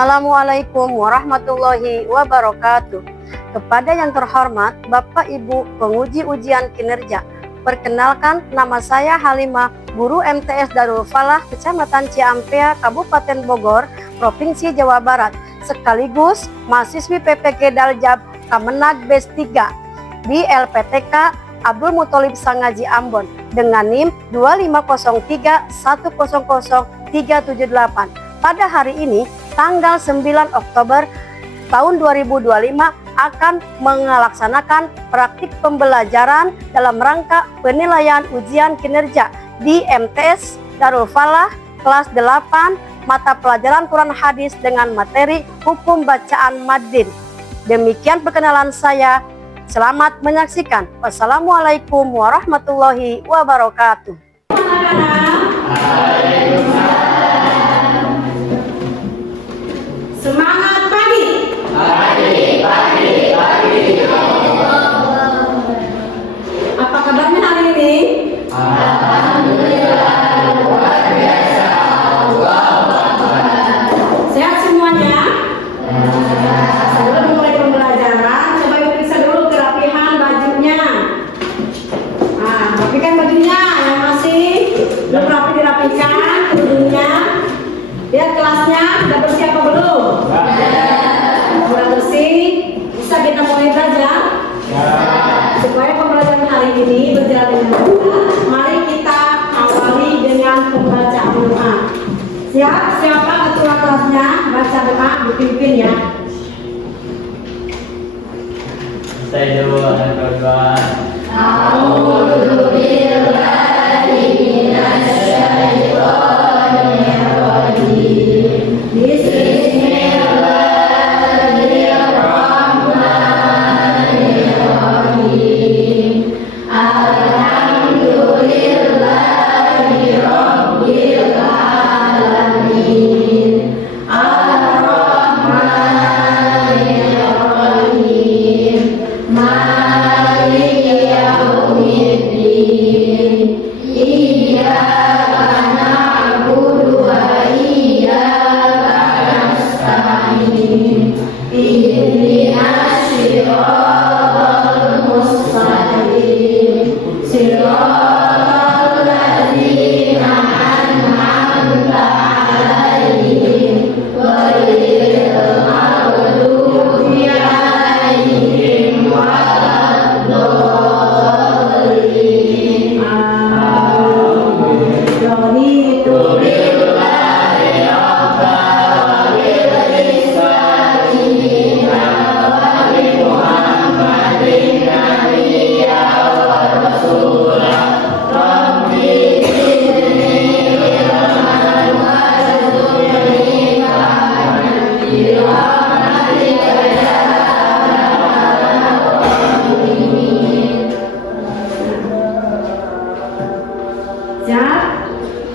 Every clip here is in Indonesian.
Assalamualaikum warahmatullahi wabarakatuh. Kepada yang terhormat Bapak Ibu penguji ujian kinerja, perkenalkan nama saya Halimah, guru MTS Darul Falah, Kecamatan Ciampea, Kabupaten Bogor, Provinsi Jawa Barat, sekaligus mahasiswi PPK Daljab Kemenag BES 3 di LPTK Abdul Muthalib Sangaji Ambon dengan NIM 25031000378. Pada hari ini, tanggal 9 Oktober tahun 2025, akan melaksanakan praktik pembelajaran dalam rangka penilaian ujian kinerja di MTS Darul Falah kelas 8 mata pelajaran Quran Hadis dengan materi hukum bacaan Maddin. Demikian perkenalan saya. Selamat menyaksikan. Wassalamualaikum warahmatullahi wabarakatuh. Semangat pagi. Apa kabarnya hari ini? Alhamdulillah, luar biasa. Sehat semuanya? Sebelum mulai pembelajaran, coba periksa dulu kerapihan bajunya. Rapikan bajunya yang masih belum rapi dirapikan, bajunya. Lihat kelasnya, sudah bersih apa belum? Sudah bersih, bisa kita mulai belajar? Supaya pembelajaran hari ini berjalan dengan lancar, mari kita awali dengan pembacaan doa. Siap? Siapa ketua kelasnya? Baca doa, dipimpin ya. Saya dulu akan berdoa.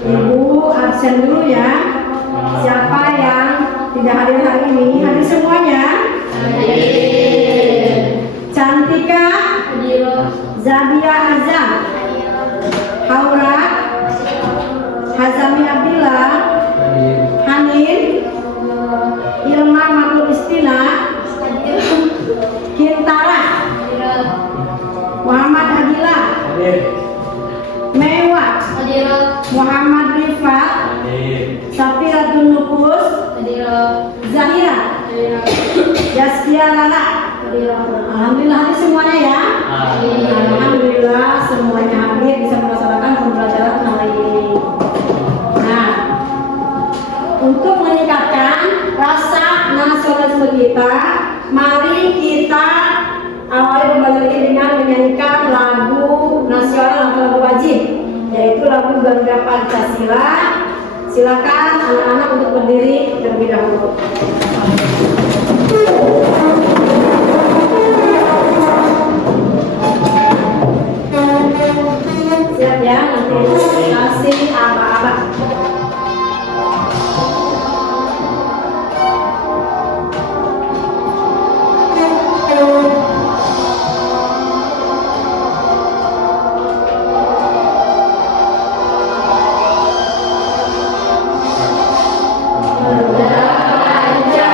Ibu absen dulu ya. Siapa yang tidak hadir hari ini? Hadir semuanya? Cantika, Zabia Azam, Haura, Hazami Abdillah, Hanin, Ilma Makul Istina, Kintara, Muhammad Adila, Mewah, Muhammad Rifat, Safiratun Nufus, Zahira, Yaskia Lala. Alhamdulillah hadir semuanya ya. Alhamdulillah semuanya hadir bisa melaksanakan pembelajaran hari ini. Nah, untuk meningkatkan rasa nasionalisme kita, mari kita awali pembelajaran ini dengan menyanyikan lagu nasional atau lagu wajib, yaitu lagu Bangga Pancasila. Silakan anak-anak untuk berdiri terlebih dahulu. Siap ya, nanti kasih abah-abah. Bangga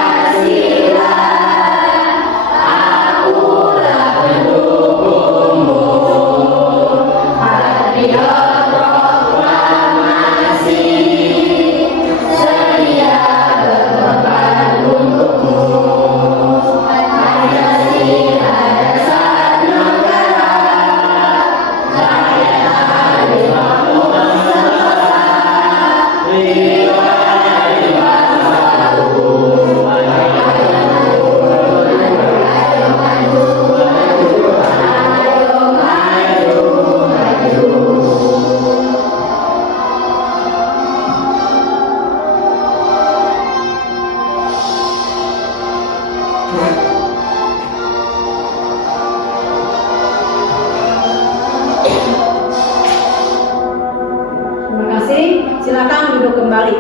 Terima kasih. Silakan duduk kembali.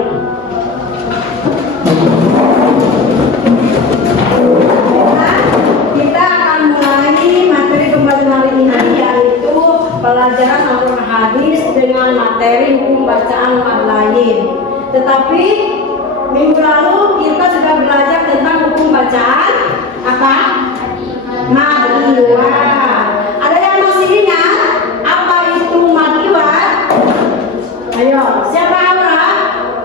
Kita akan mulai materi pembelajaran hari ini, yaitu pelajaran Al-Quran hadis dengan materi hukum bacaan mad lain. Tetapi minggu lalu kita sudah belajar tentang hukum bacaan apa? Mad iwad. Ada yang masih ingat apa itu mad iwad? Ayo, siapa Aura?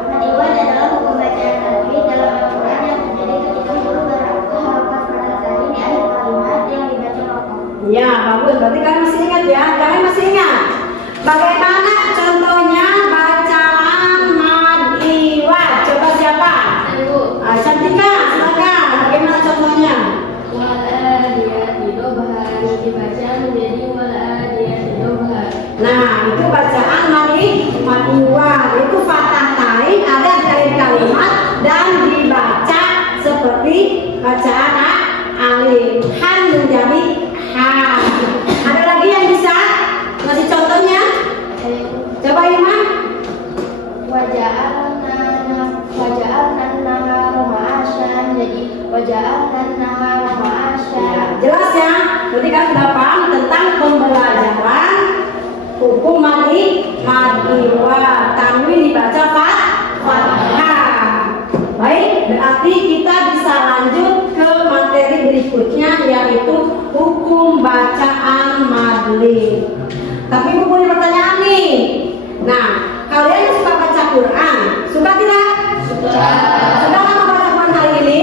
Mad iwad adalah hukum bacaan tajwid dalam Al-Quran yang terjadi ketika huruf berharokat pada tadi di akhir kalimat yang dibaca wakof. Ya, bagus. Berarti kalian masih ingat ya? Kalian masih ingat? Bagaimana contohnya bacaan mad iwad? Coba siapa? Cantika, silakan. Bagaimana contohnya? Waladiyati dobha dibaca menjadi waladiyati dobha. Nah, itu bacaan mad iwad. Itu fathah tain ada di akhir kalimat dan dibaca seperti bacaan alif. Han menjadi ha. Ada lagi yang bisa ngasih contohnya? Coba Iman. Waja'alna nahara ma'asyan jadi waja'alna nahara ma'asyan. Jelas ya? Berarti kan sudah paham tentang pembelajaran hukum mad iwad. Tanwin dibaca fathah. Baik, berarti kita bisa lanjut ke materi berikutnya, yaitu hukum bacaan madlib. Tapi aku punya pertanyaan nih. Nah, kalian suka baca Quran? Suka tidak? Suka. Sudah lama baca Quran hari ini?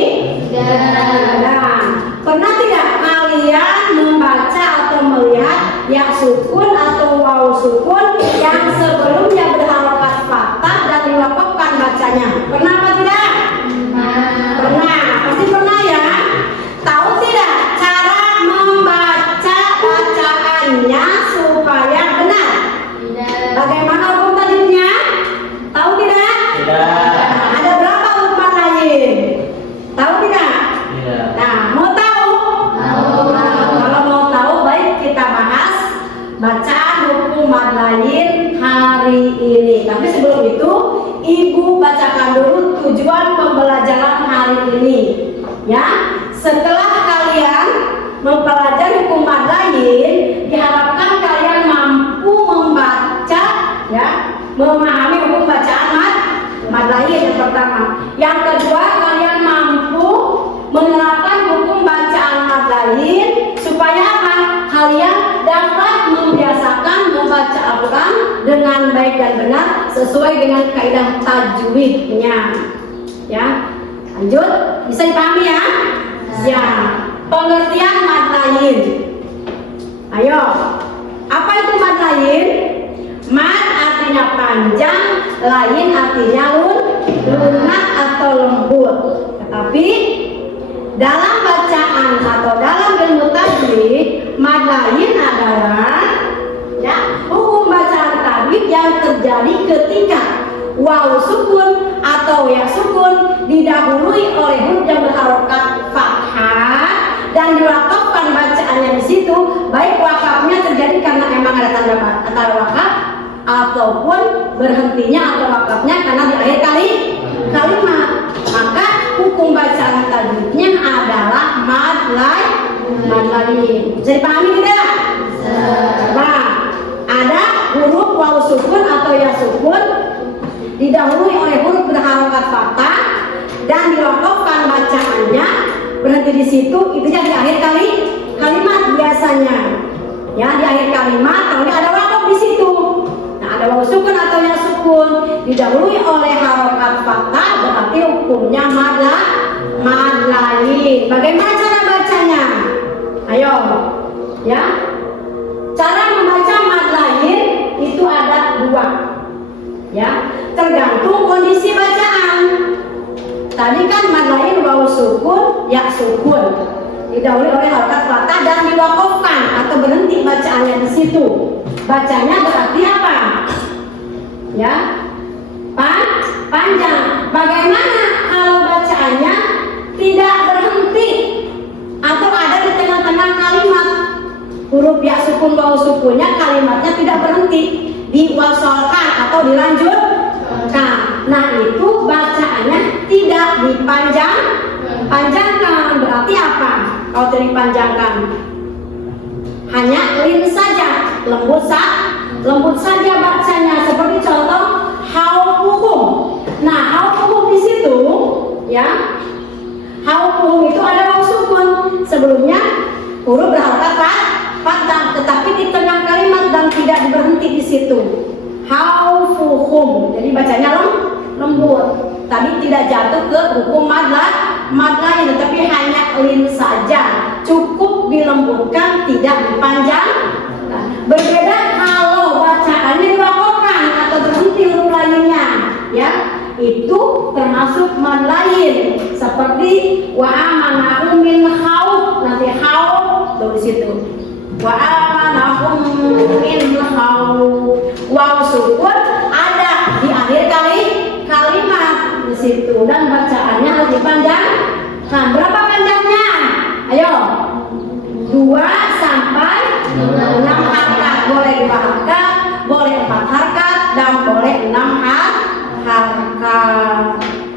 Nah, pernah tidak kalian membaca atau melihat ya sukun atau waw sukun yang sebelumnya berharokat fathah dan diwakafkan bacanya? Pernah apa tidak? Pernah, pasti pernah ya. Tahu tidak cara membaca bacaannya supaya benar? Bagaimana hukum tajwidnya? Tahu tidak? Tidak. Ada berapa hukum lain? Tahu tidak? Tidak. Nah, mau tahu? Nah, kalau mau tahu, baik kita bahas bacaan hukum mad lain hari ini. Tapi sebelum itu, Ibu bacakan dulu tujuan pembelajaran hari ini. Ya, setelah kalian mempelajari hukum mad lain, diharapkan kalian mampu membaca, ya, memahami hukum bacaan mad lain yang pertama. Yang kedua, kalian mampu menerapkan hukum bacaan mad lain supaya apa? Kalian dapat membiasakan membaca Al-Quran dengan baik dan benar sesuai dengan kaidah tajwidnya. Ya, lanjut, bisa dipahami ya? Ya, pengertian mad lain. Ayo, apa itu mad lain? Mad artinya panjang, lain artinya lunak atau lembut. Tetapi dalam bacaan atau dalam ilmu tajwid, mad lain adalah ya, hukum bacaan tajwid yang terjadi ketika waw sukun atau ya sukun didahului oleh huruf yang berharokat fathah dan diwakafkan bacaannya di situ, baik wakafnya terjadi karena memang ada tanda wakaf ataupun berhentinya atau wakafnya karena di akhir kalimat. Maka hukum bacaan tajwidnya adalah mad lain. Bisa dipahami tidak? Nah, ada huruf waw sukun atau ya sukun didahului oleh huruf berharokat fathah dan diwakafkan bacaannya berhenti di situ, itu di akhir kalimat biasanya. Ya, di akhir kalimat kalau ada wakaf di situ. didahului oleh harokat fathah berarti hukumnya mad lain. Bagaimana cara bacanya? Ayo, ya. Cara membaca mad lain itu ada dua, ya. Tergantung kondisi bacaan. Tadi kan mad lain wawu sukun, ya sukun, didahului oleh harokat fathah dan diwakafkan atau berhenti bacaannya di situ. Bacanya berarti apa? Ya, panjang. Bagaimana kalau bacaannya tidak berhenti atau ada di tengah-tengah kalimat? Huruf ya sukun wawu sukunnya kalimatnya tidak berhenti, diwasolkan atau dilanjutkan. Nah itu bacaannya tidak dipanjangkan. Berarti apa? Kalau tidak dipanjangkan, hanya lin saja, lembut saja bacanya. Seperti contoh haupuhum. Nah haupuhum di situ, ya, haupuhum itu ada wawu sukun sebelumnya huruf berharokat fathah, tetapi di tengah kalimat dan tidak berhenti di situ. Haufuhum, jadi bacanya lembut. Tadi tidak jatuh ke hukum mad lain, tetapi hanya lin saja, cukup dilembutkan, tidak dipanjangkan. Berbeda kalau bacaannya diwakafkan atau berhenti huruf lainnya, ya, itu termasuk mad lain. Seperti wa amanahum min khauf, nanti khauf tuh di situ. Wa amanahum min khauf, wawu sukun ada di akhir kalimat di situ dan bacaannya harus dipanjangkan. Berapa panjangnya? Ayo, 2 sampai 6 harkat. Boleh 2 harkat, boleh 4 harkat, dan boleh 6 harkat.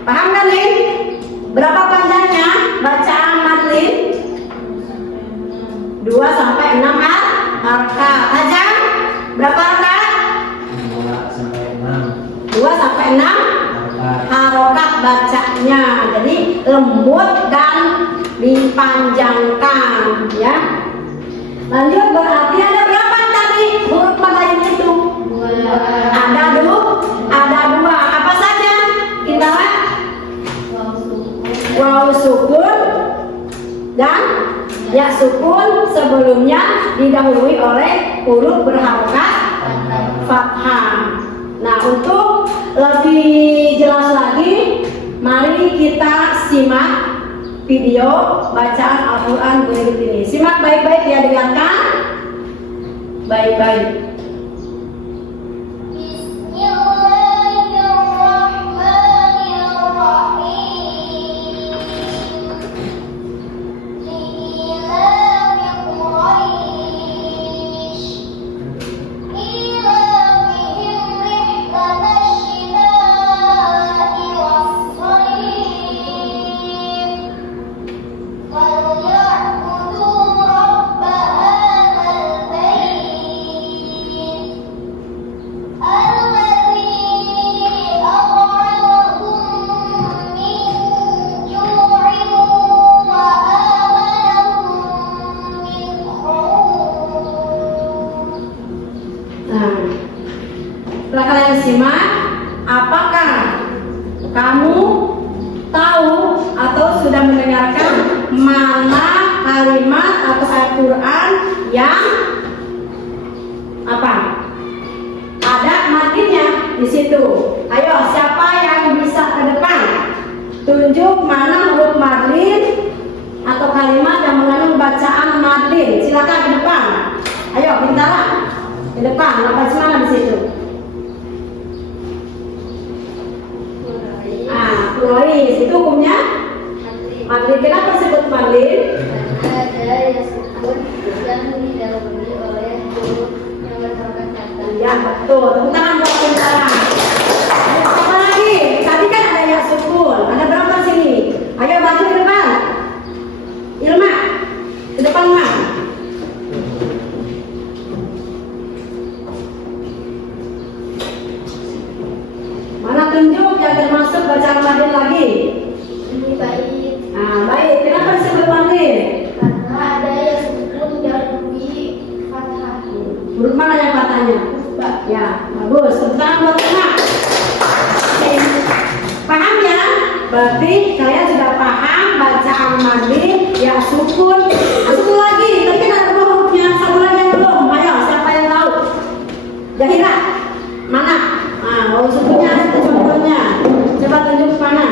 Paham kan nih? Berapa panjangnya bacaan madlin? 2 sampai 6 harkat. Aja berapa harkat? 2 sampai 6 harokat bacanya. Jadi lembut dan dipanjangkan, ya. Lanjut, berarti ada berapa tadi huruf mad lain itu? Ada 2. Apa saja? Kita wawu sukun dan ya sukun sebelumnya didahului oleh huruf berharokat fathah. Nah, untuk lebih jelas lagi, mari kita simak video bacaan Al-Quran berikut ini. Simak baik-baik ya, dengarkan baik-baik. Setelah kalian simak, apakah kamu tahu atau sudah mendengarkan mana kalimat atau ayat Quran yang apa? Ada madinnya di situ. Ayo, siapa yang bisa ke depan? Tunjuk mana huruf madin atau kalimat yang mengandung bacaan madin. Silakan ke depan. Ayo, bintara ke depan. Apa semangat di situ? Kurois, itu hukumnya madlin. Kenapa disebut madlin? Karena ada yang sukun yang didahului oleh huruf yang berharokat fathah. Ya betul. Tepuk tangan buat bintara. Apa lagi? Tadi kan ada yang sukun. Ada berapa sini? Ayo maju ke depan. Ilma, ke depan Mak. Mana tunjuk yang termasuk bacaan madin lagi? Ini baik Nah, baik. Kenapa disebut madin? karena ada yang sukun didahului fathah. Huruf mana yang fathahnya? Ya, bagus. Tepuk tangan buat Mak. paham ya? Berarti kalian sudah paham bacaan madin, ya sukun. Satu lagi, tapi kan ada hurufnya. Satu lagi yang belum. Ayo, siapa yang tahu? Jahira, mana? Nah, huruf sukunnya ada contohnya. Coba tunjuk mana?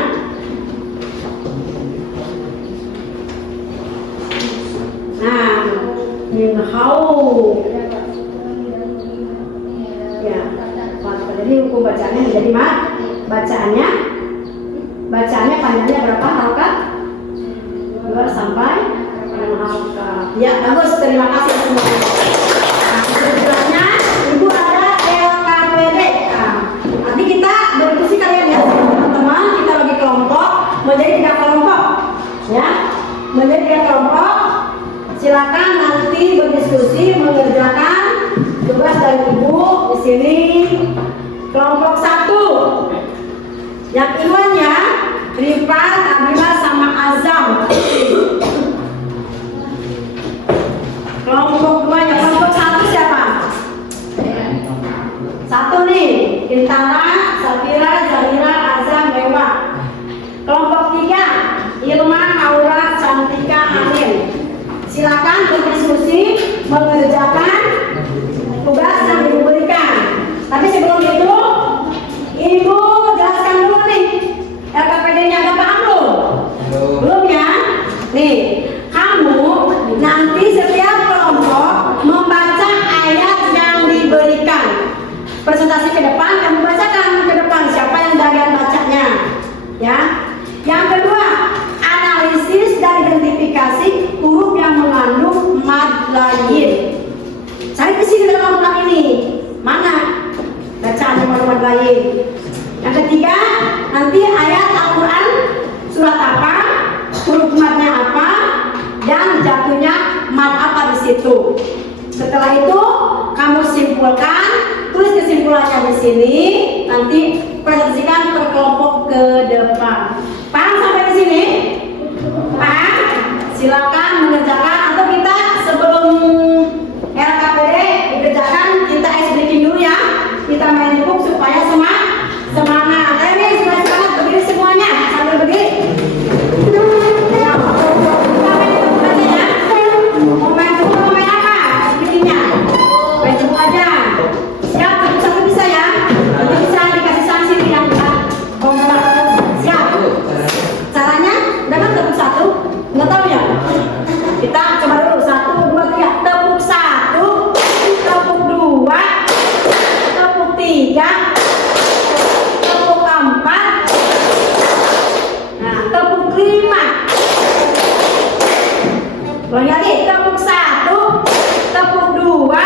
Nah, minhau. Ya, jadi hukum bacaannya menjadi bacaannya panjangnya berapa harokat? 2 sampai 6 harokat. Ya, bagus. Terima kasih semuanya. Nah, selanjutnya ibu ada LKPD. Nah, nanti kita berdiskusi kalian ya, teman-teman. Kita bagi kelompok menjadi 3 kelompok, ya, menjadi 3 kelompok. Silakan nanti berdiskusi mengerjakan tugas dari ibu di sini. Kelompok 1 yang imannya Rifat, Abdullah sama Azam. Kelompok 2 yang kelompok 1 siapa? 1 nih, Kintara, Safira, Zahira, Azam, Dewa. Kelompok 3 Ilma, Aura, Cantika, Amin. Silakan berdiskusi mengerjakan tugas yang diberikan. Tapi sebelum itu, ibu jelaskan dulu nih LKPD-nya. Ada paham belum? Belum ya? Nih, kamu nanti setiap kelompok membaca ayat yang diberikan. Presentasi ke depan, kamu bacakan ke depan siapa yang bagian bacanya, ya. Yang kedua, analisis dan identifikasi huruf yang mengandung mad lain. Cari di sini dalam bulan ini. Mana bacaan mad lain? Yang ketiga, nanti ayat Al-Quran surat apa, huruf madnya apa, dan jatuhnya mad apa di situ. Setelah itu kamu simpulkan, tulis kesimpulannya di sini, nanti presentasikan per kelompok ke depan. Paham sampai di sini? Paham? Silakan mengerjakan, atau kita sebelum LKPD dikerjakan kita ice breaking dulu ya. Kita main book supaya semangat. Ayo nih, semangat berdiri semuanya sambil berdiri. Kita main book aja ya. Mau main book mau main apa? Bikinnya main book aja. Siap, satu bisa ya. Nanti bisa dikasih sanksi yang siap. Caranya dengan tepuk 1, nggak tahu ya? Kita coba dulu 1, 2, 3. Tepuk 1, tepuk 2, tepuk 3, tepuk 4. Nah, tepuk 5. Ulangi lagi, tepuk 1, tepuk 2,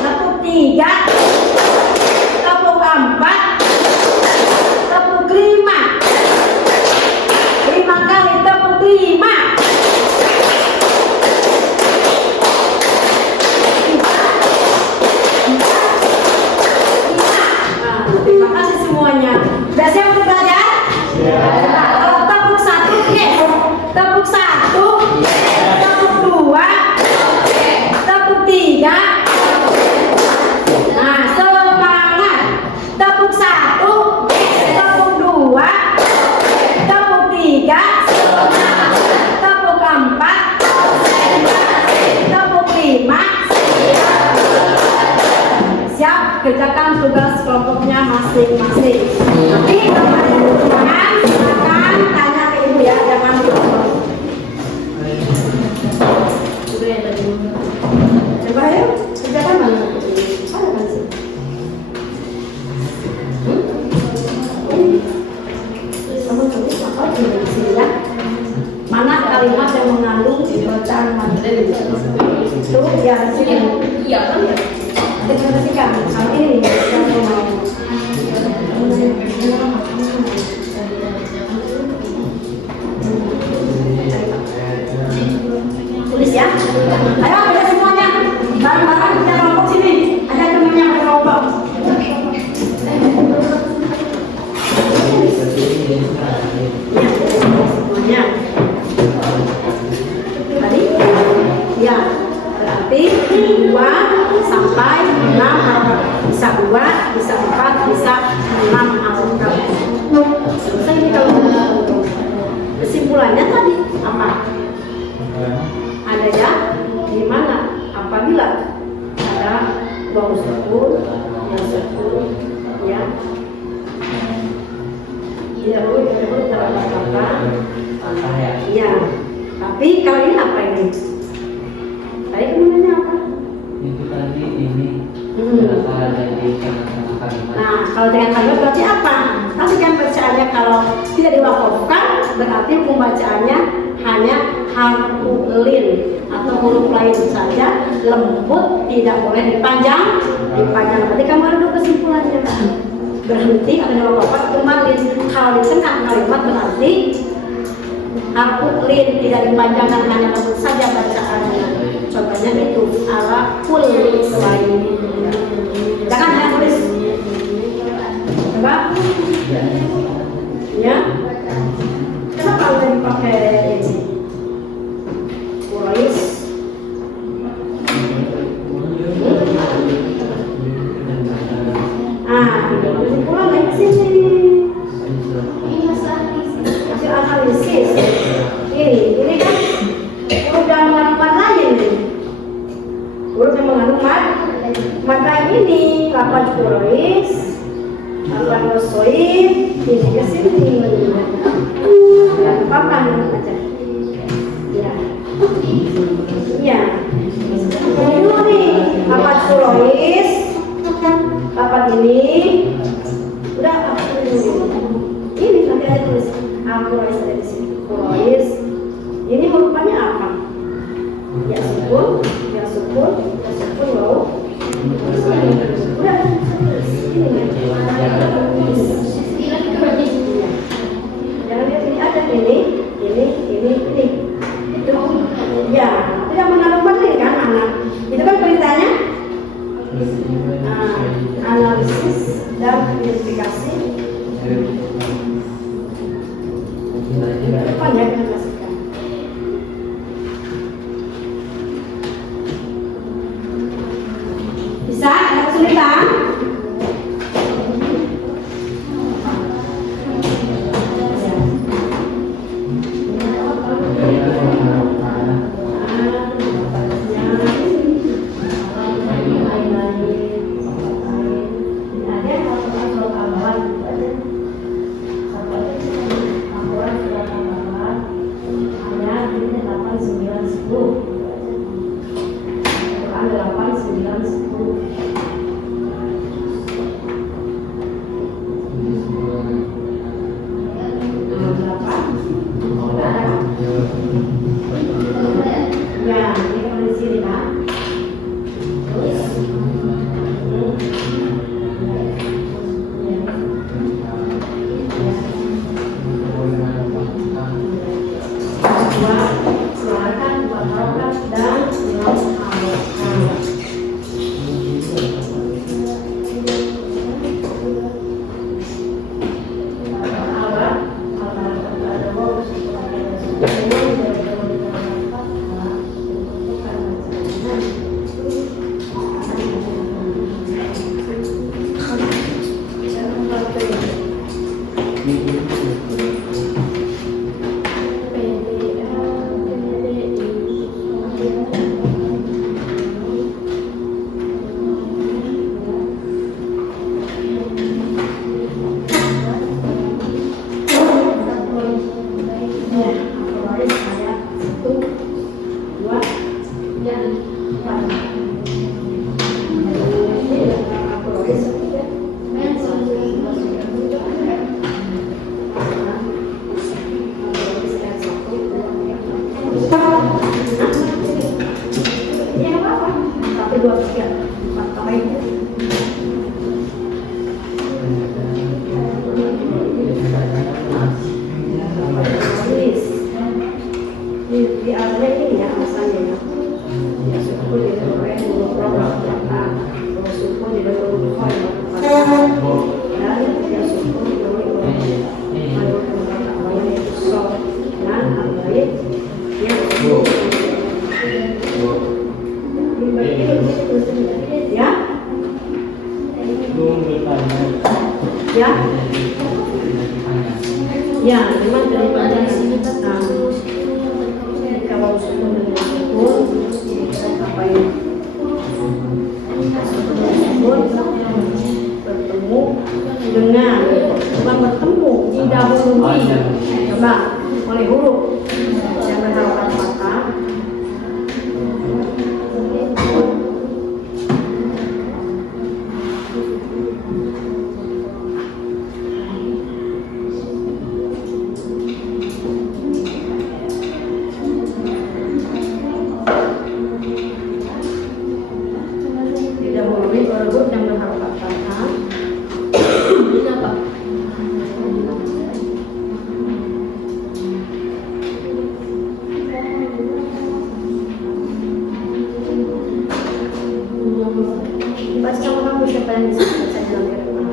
tepuk 3, tepuk 4, tepuk 5. 5 kali tepuk 5. Terima kasih semuanya. Sudah siap untuk belajar? Kalau tepuk 1, yes. Tepuk 1, tepuk 2, tepuk 3. Nah, semangat. Tepuk 1, tepuk 2, tepuk 3, tepuk 4, tepuk 5. Siap, kerjakan tugas kelompoknya masing-masing. Nanti kalau ada pertanyaan, silakan tanya ke ibu ya, jangan lupa. Coba yuk, kerjakan mana? Ada kan sih? Kamu tulis apa di sini ya? Mana kalimat yang mengandung bacaan madin? Itu ya di sini. Iya kan ya? Diperhatikan sama ini yang mau. Tulis ya. Ayo kita semuanya bareng-bareng kita kelompok sini. Ada temannya ke kelompok. Semuanya. Tadi? Ya. Berarti 2 sampai 6 harokat. Bisa 2, bisa 4, bisa 6 harokat. sukun, ya. Tidak boleh dalam kata. Ya. Tapi kalau ini apa ini? Tadi namanya apa? Itu tadi ini. Nah, kalau dengan kalimat berarti apa? Nanti kan bacaannya kalau tidak diwakafkan berarti pembacaannya hanya harfu lin atau huruf lain saja, lembut, tidak boleh dipanjang. Berarti kamu ada dua kesimpulannya kan? Berhenti atau diwakafkan kembali. Kalau di tengah kalimat berarti harfu lin tidak dipanjangkan, hanya lembut saja bacaannya. Contohnya itu ala kulli selain. Jangan hanya tulis. Coba. Ya. Kenapa udah dipakai ini? Quraish. Ini pulang lagi sini. Masih analisis. Ini kan udah mengandung lain nih. Huruf yang mengandung mata ini kapan Quraish, kapan Rasoid, ini ke sini. Ya, papan aja. Ya. Ya. Ini nih, kapan Quraish, kapan ini. Udah apa ini nanti ada tulis Quraish ada di sini. Quraish. Ini hurufnya apa? Ya sukun, ya sukun, ya sukun wow. Udah. Jangan lihat ini ada ini. Itu ya, tidak mengandung penting kan anak. Itu kan perintahnya analisis dan identifikasi. Depan ya kita kasihkan. Bisa? Ada kesulitan? Di asalnya ini ya, asalnya ya. Ya suku di dalam suku di dalam dan ya suku di ya, memang dari panjang sini kalau suku dengan suku apa ya? Suku pengemudi. Coba oleh huruf yang berharokat fathah. Didahului huruf yang berharokat fathah. Ini apa? Baca sama kamu siapa yang bisa baca dalam rumah?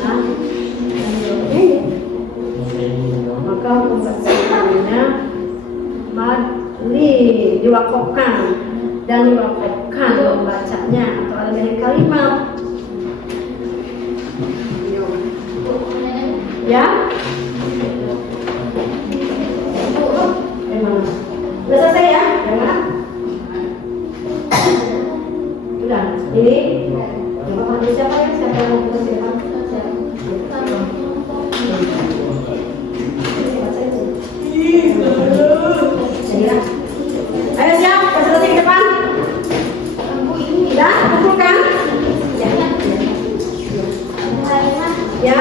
Hah? Maka hukum bacanya madli diwakofkan dan diwakofkan membacanya atau ada dari kalimat. Ya? Udah selesai ya? Jangan. Sudah. Ini siapa ya? Siapa yang mau siapa? Ayo siap, selesai ke depan. Sudah, kumpulkan. Ya.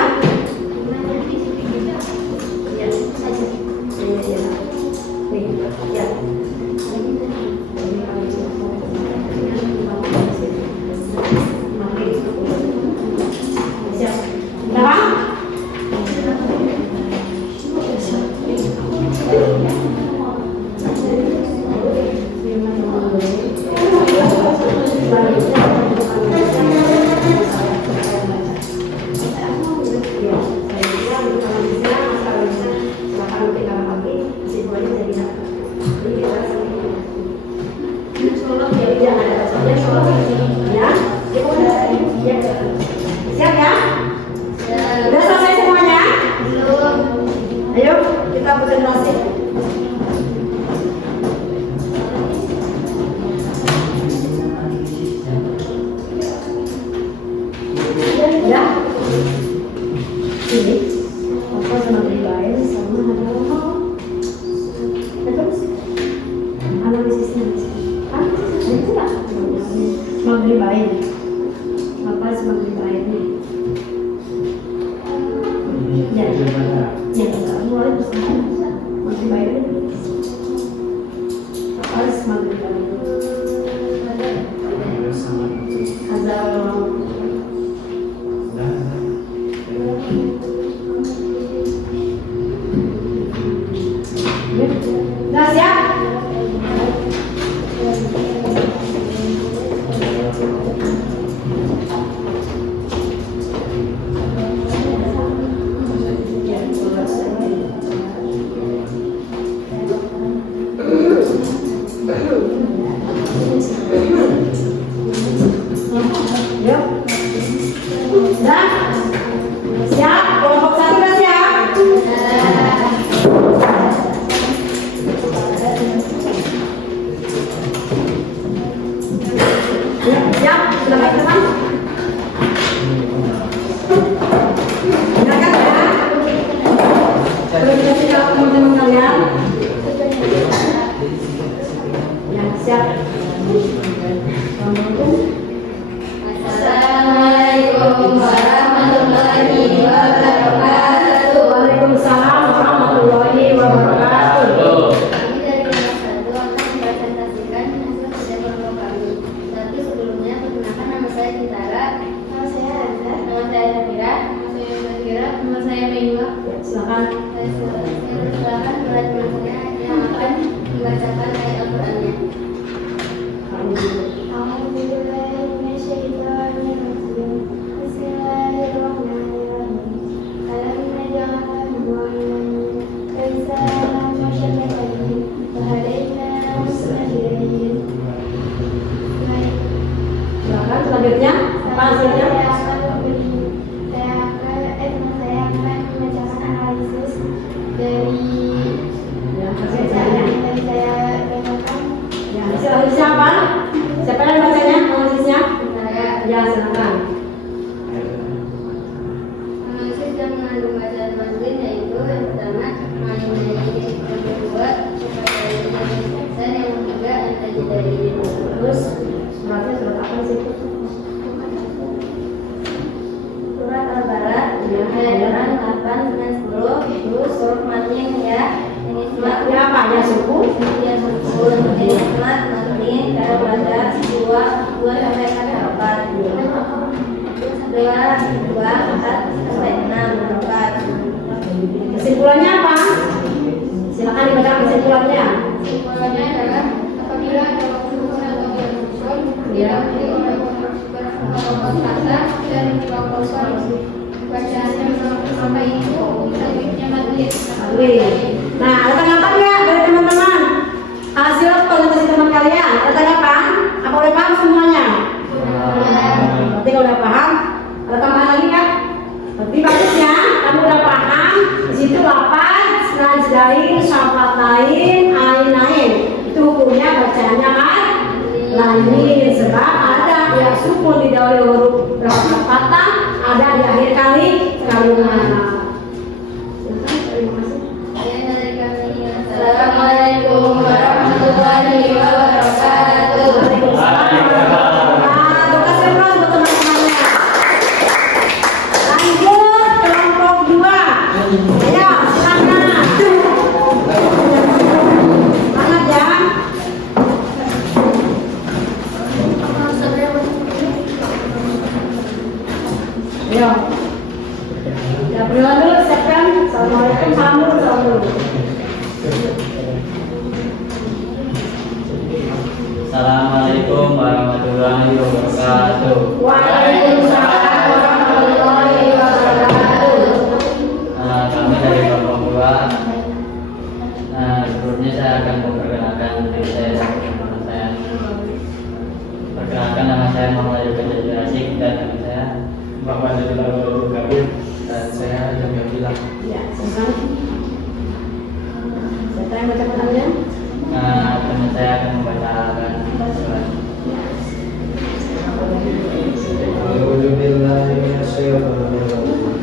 Siap ya? Udah selesai semuanya? Ayo kita presentasi. Ya. Ini apa sama lain sama ada terus analisisnya. Itu enggak? Maghrib baik. Apa maghrib baik nih? Ya. Ya, mulai bersama. Maghrib baik. Apa maghrib baik? Hazal. Nah, siap? Yuk. Nah, siap? Kelompok satu udah siap? Siap, silakan teman. Silakan ya. Terus kasih tahu teman-teman kalian. Ya, siap. Assalamualaikum warahmatullahi wabarakatuh. Waalaikumsalam warahmatullahi wabarakatuh. Kami dari kelas 1 akan mempresentasikan hasil kerja kelompok kami. Tapi sebelumnya perkenalkan nama saya Cintara. Nama saya Hansa. Nama saya Safira. Nama saya Safira. Nama saya Mewa. Silakan. Silakan mulai teman-teman yang akan membacakan ayat Al-Qur'annya. Silakan selanjutnya. Apa hasilnya? Saya akan membacakan analisis dari bacaan yang tadi saya bacakan. Ya, analisisnya apa? Siapa yang bacanya? Analisisnya? Saya Ya, silakan. analisis Surat Al-Balad ayat 8 dan 10. Terus hormatnya ya. Ini surat Ya apa? Ya suku. yang 10. Ini surat nanti cara baca 2 sampai 4. 2, 4 sampai 6. Kesimpulannya apa? Silakan dibaca kesimpulannya. Kesimpulannya adalah apabila ada unsur atau unsur tidak oleh kata dan bacaannya sampai itu selanjutnya mati. Nah, ada tanggapan nggak dari teman-teman? Hasil presentasi teman kalian, ada tanggapan? Apa udah paham semuanya? Berarti kalau udah paham, ada tambahan lagi nggak? Berarti bagusnya kamu udah paham. Di situ lapan, najdain, syafaat lain, ain lain. Itu hukumnya bacaannya kan? Lain sebab ada yang sukun di dahulu huruf berapa kata, ada di akhir kalimat. Assalamualaikum warahmatullahi wabarakatuh. Lanjut kelompok 2. Ayo, silakan. Semangat ya. Ayo. Ya, berilah dulu, siapkan. Assalamualaikum, salam dulu. Assalamualaikum warahmatullahi wabarakatuh. Waalaikumsalam warahmatullahi wabarakatuh. Kami dari kelompok 2. Sebelumnya saya akan memperkenalkan diri saya dan teman saya. Perkenalkan, nama saya Muhammad Yudhiyah Jasik dan teman saya Muhammad Yudhiyah Gabir dan saya Jamil Bilang. Ya, silakan. Siapa yang baca pertanyaannya? teman saya akan membacakan surat.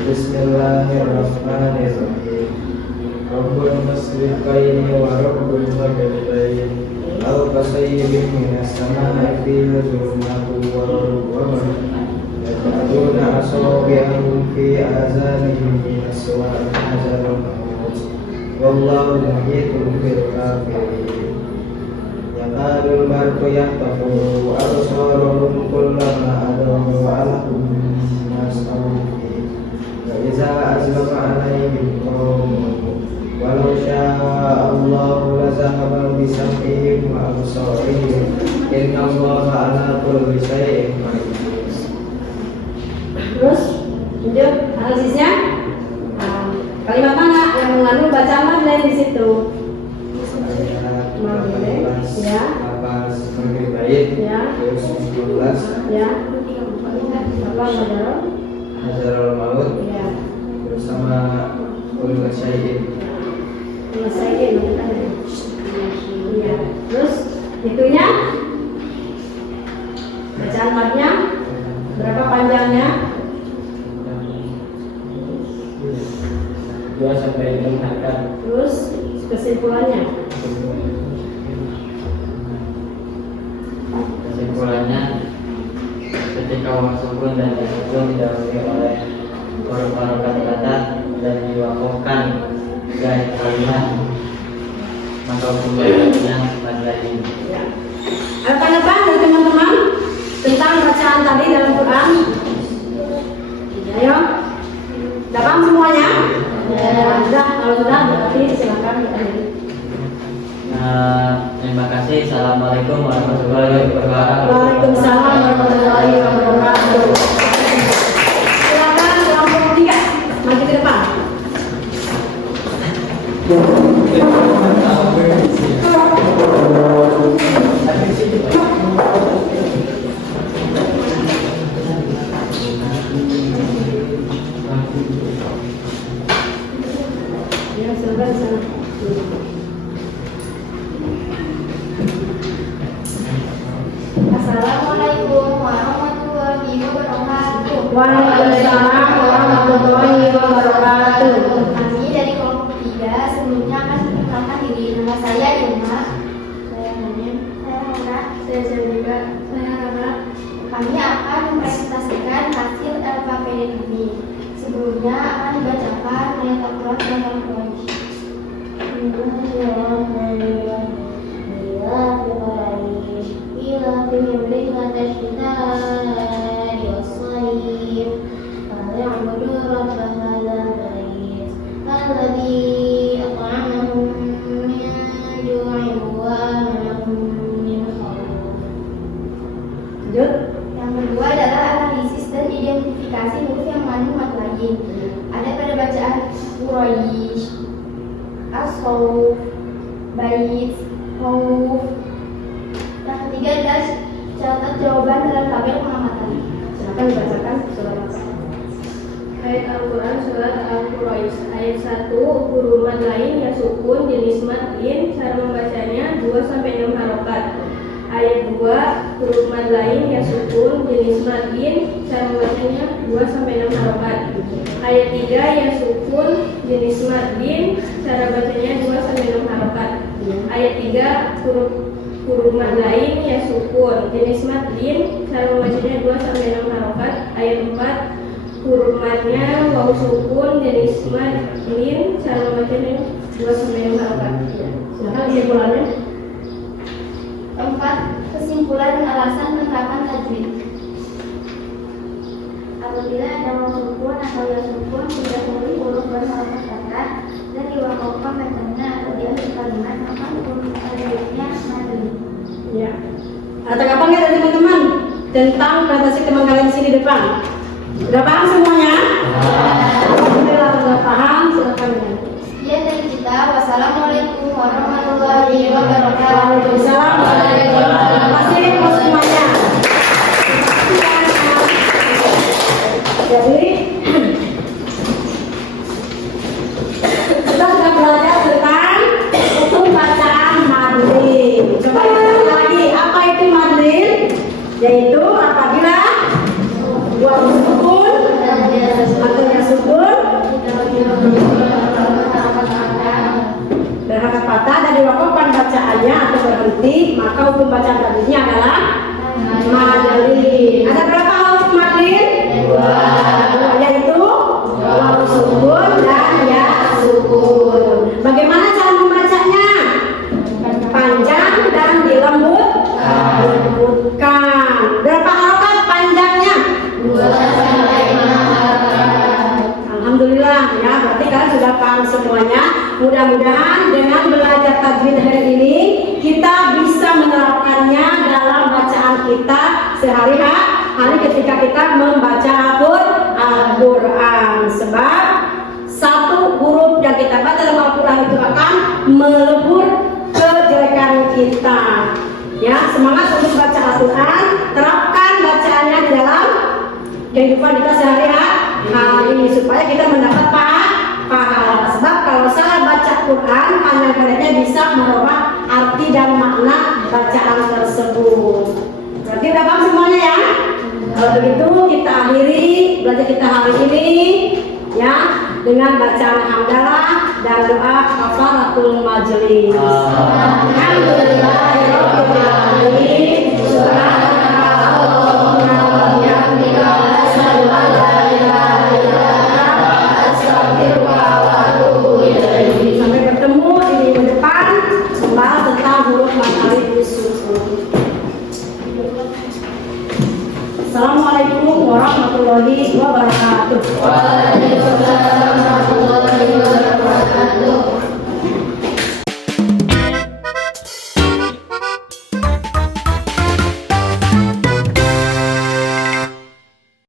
Bismillahirrahmanirrahim. Rabbul masriqaini wa rabbul maghribain. Au kasayyibin minas samaa'i fihi dhulumatun wa nuurun. Yaj'aluna asabi'ahum fi azanihim minas sawa'i hazaral maut. Wallahu muhitun bil kafirin. Yakadul barqu yahtafu absaruhum kullama adaa'u 'alaihim nas'aluhu wa idza azlafa 'alaihim qawmun walau syaa Allahu la zahaba bi sam'ihim wa absarihim innallaha 'ala kulli syai'in qadir. Terus, lanjut analisisnya. Kalimat mana yang mengandung bacaan madlen di situ? Ya. Apa sebagai baik? Ya. Terus 12 Ya. Apa Majarul? Nazarul Maut Ya. bersama Ulul Syai'in. Selesai ya. Terus itunya bacaan madnya berapa panjangnya? 2 sampai 6 harokat. Terus kesimpulannya? Kesimpulannya, ketika sukun dan disukun didahului oleh huruf kata dan diwakafkan dari kalimat, maka hukumnya madlain. Ya. Ada tanggapan dari teman-teman tentang bacaan tadi dalam Quran? Ayo, sudah paham semuanya? Ya, sudah. Kalau sudah, berarti silakan ditanya. Terima kasih. Assalamualaikum warahmatullahi wabarakatuh. Waalaikumsalam warahmatullahi wabarakatuh. Silakan kelompok 3 maju ke depan. Ya, silakan di sana. Assalamualaikum warahmatullahi wabarakatuh. Waalaikumsalam warahmatullahi wabarakatuh. Kami dari kelompok 3 sebelumnya akan memperkenalkan diri. Nama saya Ilma. Saya Hanim. Saya Hana. Saya Zalika. Saya Rama. Kami kami akan mempresentasikan hasil LKPD kami. Sebelumnya akan dibacakan ayat Al-Quran dan Al-Qur'an. Yang kedua adalah analisis dan identifikasi huruf yang mad lain. Ada pada bacaan Quraisy, As-Sauf, Bait, Huruf. Yang ketiga adalah catat jawaban dalam tabel pengamatan. Silakan dibacakan surat. Ayat Al-Quran Surat Al-Quraisy ayat 1 huruf mad lain ya sukun jenis mad in, cara membacanya 2-6 harokat. Ayat 2 huruf mad lain ya sukun jenis mad in, cara membacanya 2-6 harokat. Ayat 3 ya sukun jenis mad in, cara bacanya 2-6 harokat. Ayat 3 huruf mad lain ya sukun jenis mad in, cara membacanya 2-6 harokat. Ayat 4 huruf madnya waw sukun jenis mad in, cara membacanya 2-6 harokat. Silakan kesimpulannya. Keempat, kesimpulan alasan penerapan tajwid. Apabila ada waw sukun atau ya sukun tidak boleh huruf berharokat kata dan diwakafkan bacanya atau di akhir kalimat, maka huruf tajwidnya madun. Ya. Ada tanggapan nggak dari teman-teman tentang presentasi teman kalian di sini depan? Sudah paham semuanya? Alhamdulillah sudah paham. Silakan ya. Sekian dari kita. Wassalamualaikum warahmatullahi wabarakatuh. Waalaikumsalam. Terima kasih buat semuanya. Jadi kita sudah belajar tentang hukum bacaan madlin. Coba kita ulang lagi, apa itu madlin? Yaitu apabila waw sukun atau ya sukun berharokat patah dan diwakafkan bacaannya atau berhenti, maka hukum bacaan tadinya adalah madlin. Ada berapa huruf madlin? Yaitu waw sukun dan ya sukun. Bagaimana cara membacanya? Panjang dan dilembutkan. Berapa harokat panjangnya? 2-6. Alhamdulillah ya, berarti kalian sudah paham semuanya. Mudah-mudahan dengan belajar tajwid hari ini kita bisa menerapkannya dalam bacaan kita sehari-hari ketika kita membaca Al-Quran. Sebab satu huruf yang kita baca dalam Al-Quran itu akan melebur kejelekan kita. Ya, semangat untuk baca Al-Quran, terapkan bacaannya di dalam kehidupan kita sehari-hari supaya kita mendapat pahala. Sebab kalau salah baca Quran, panjang-panjangnya bisa merubah arti dan makna bacaan tersebut. Berarti udah paham semuanya ya? Kalau begitu kita akhiri belajar kita hari ini ya dengan bacaan hamdalah dan doa kafaratul majelis. Alhamdulillahirabbil alamin. Subhanallahumma wa bihamdika asyhadu an la ilaha illa anta astaghfiruka wa atubu ilaik. Sampai bertemu di minggu depan membahas tentang huruf mad alif sukun. Assalamualaikum warahmatullahi wabarakatuh.